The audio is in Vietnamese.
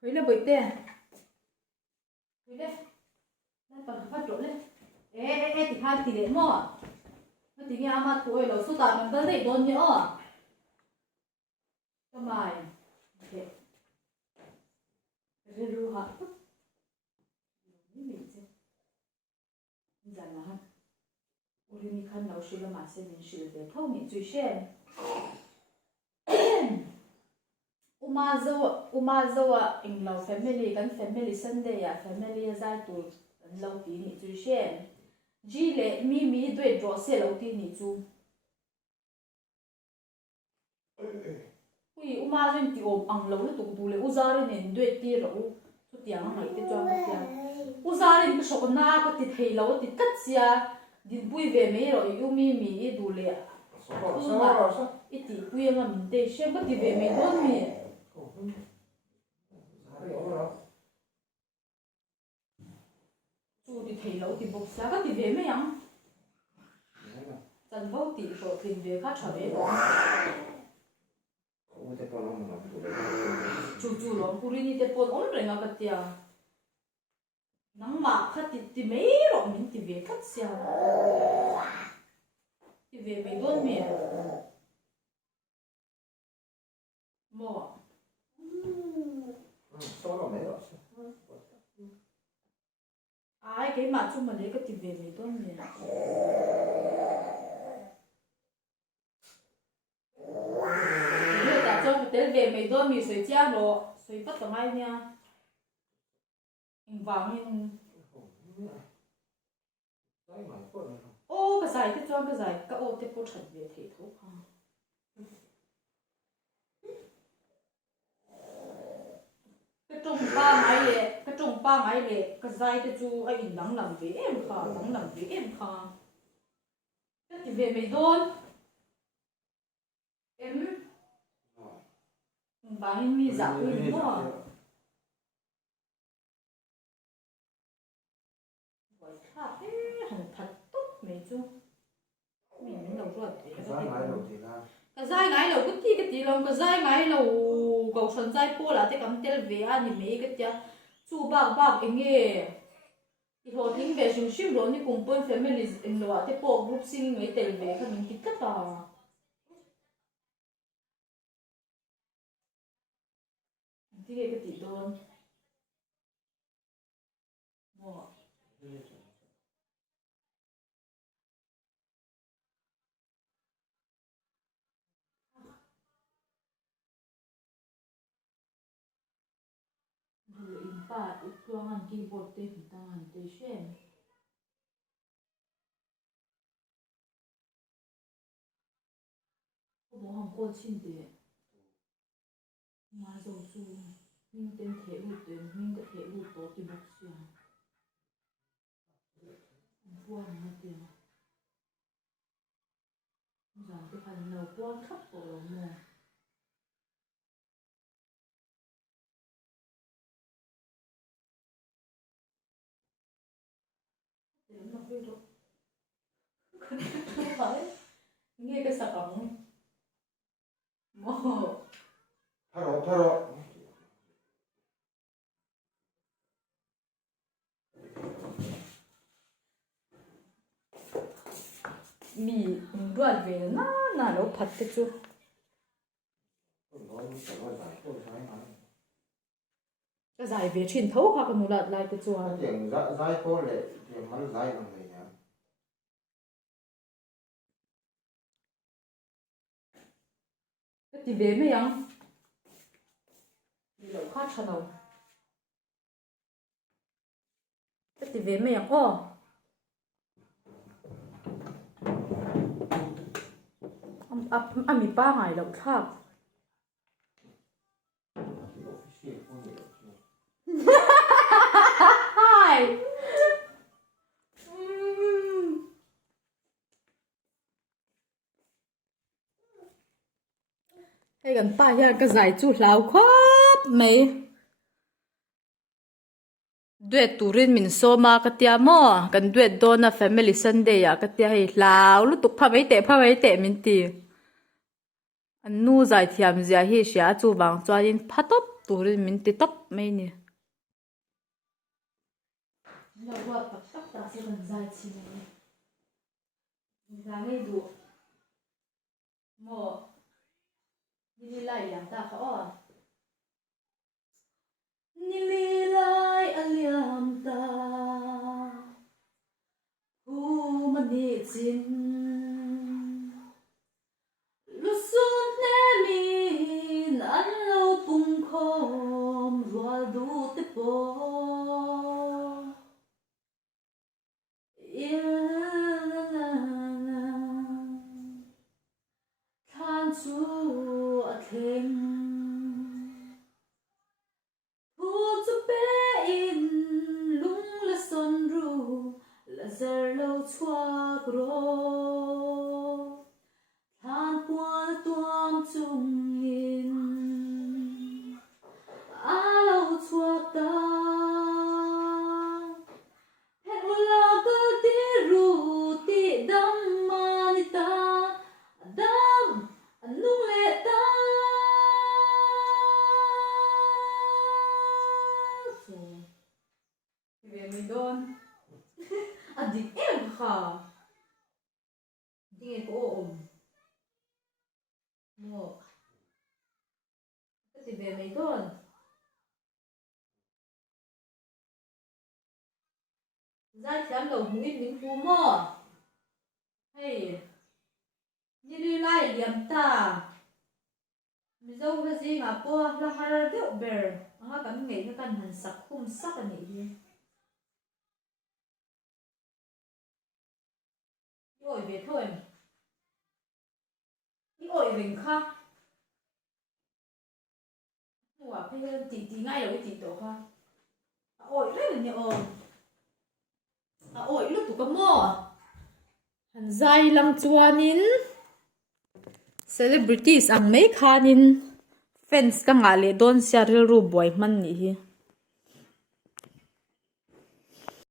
Khuấy là bởi tè. Khuấy đây. Nên bằng phát trộn lên. Ê, thì hai tỷ đến mò. Nó tí nghe mà thôi là số tạp mình tới đây đôn nhớ. Cho mày. Ok. Rồi lưu hả? Dạ là hả? 우리 미칸 나오시려 마세는 실데 통이 주셴. Umazawa in law family kan family Sunday ya family za tu law ti ni chu shen ji le mi doi dro se law ti ni chu ui umazin ti om ang law tu tu le uzare nen doi ti ro tu tiang ngai te chwa tia uzare ni so na ko ti thei law ti kat sia din bui ve me ro yu mi du le iti bui nga min te shem ko ti ve me don mi chú thì thấy lâu thì bốc xa các thì về mấy anh dần vô thì có tiền về khác trở về chú lắm curi ni te pon on renga cái tia nắng mạc khác thì mấy rồi mình thì về khác xa thì về mấy đôi mẹ mò ai cái mặt chung mà lấy cái tiền về mấy đôi mẹ bây giờ cho một tên về mấy đôi mẹ sấy cha nó sấy bắt tao ngay nha hình vàng hình ô cái giải cái giải cái ô cái bộ trần về thể thấu ha cái trồng ba ngày lệ cái giải cái chú ai nắng làm về em khá cái thì về mấy đôi em vàng mi giả quên quá thật tốt mấy chú mình đầu ruột cái dai ngái lầu cái tí lòng cái dai ngái lầu cầu xuân dai po là cái cắm tel về anh thì mấy cái tia chú bạc anh nghe thì họ tính về chúng xuyên rồi như cùng bên family anh lo cái po group sinh mấy tel về cái mình thích tất à thì cái tí đó ba tuangan keyboard te tangan te shen bo hang ko chin te ma zo chu min ten the lu te min ka the lu to ti bok sia bua ma te zan te khan no bua thap to lo mo nó hơi độ không phải nghe cái sản phẩm mồ 팔어 mì ruột về nó nấu phật cái chú cái giải về truyền thống hoặc là một lần lại cái chú tiền dai po lệ tiền mắn dai làm gì nhá cái tí về mấy anh đi lẩu khác cho nào cái tí về mấy anh ăn mì ba ngày lẩu khác cái gần ba ya cái giải chú lão khóc mấy duet turin min so ma ka tia mo kan duet dona family Sunday ya ka tia hi hlau lu tuk pha mai te min ti an nu zai thiam zia hi sha chu wang chuan in phatop turi min ti tap mai ni lo ruat tak tak ta se kan zai chi ni ga ngai du mo ni lai yang ta kha o ni lai aliam ta hu ma ni chin lu sun ne min an lo pung khom rual du te po than chu a thleng thu chu pe in lung la son ru la zer lo chuak ro than puan tuam chung in a lo chuak ta phet wala ka ti ru ti dam mani ta dam anung le ta về mình đôn à đi em hả đi nghe cô ôm một cái gì về mình đôn ra chém đầu mũi mình phù mò hay như đi lại điểm ta mình dâu cái gì mà cô là hai đứa bèr nó cảm nghĩ nó cần hành sắc khung sắc là gì ôi về thôi ôi về khác哇配个弟弟爱有一点多哈ôi rất là nhiều ôi lúc tụi con mua hành dài lăng chuanin celebrities ang mấy khanin fans ka nga le don siya ril ru boy man ni hi